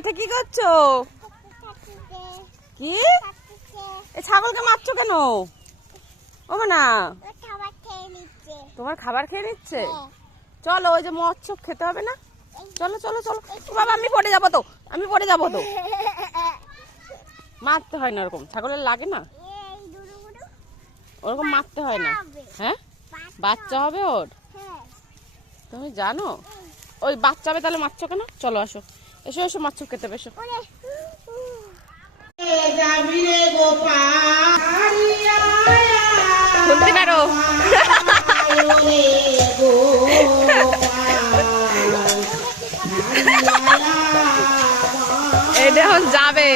মাঠে কি করছো? কি এই ছাগলকে মারছো কেন? ও না, তোমার খাবার খেয়ে নিচ্ছে। চলো, ওই যে মৎস্য খেতে হবে না। চলো চলো চলো। বাবা আমি পড়ে যাবো তো, আমি পড়ে যাবো তো। মারতে হয় না ওরকম, ছাগলের লাগে না ওরকম, মারতে হয় না। হ্যাঁ, বাচ্চা হবে ওর, তুমি জানো? ওই বাচ্চা হবে, তাহলে মারছো কেন? চলো আসো, এসো এসো, মাছ খেতে বেশো। খুলতে পারো? এটা এখন যাবে।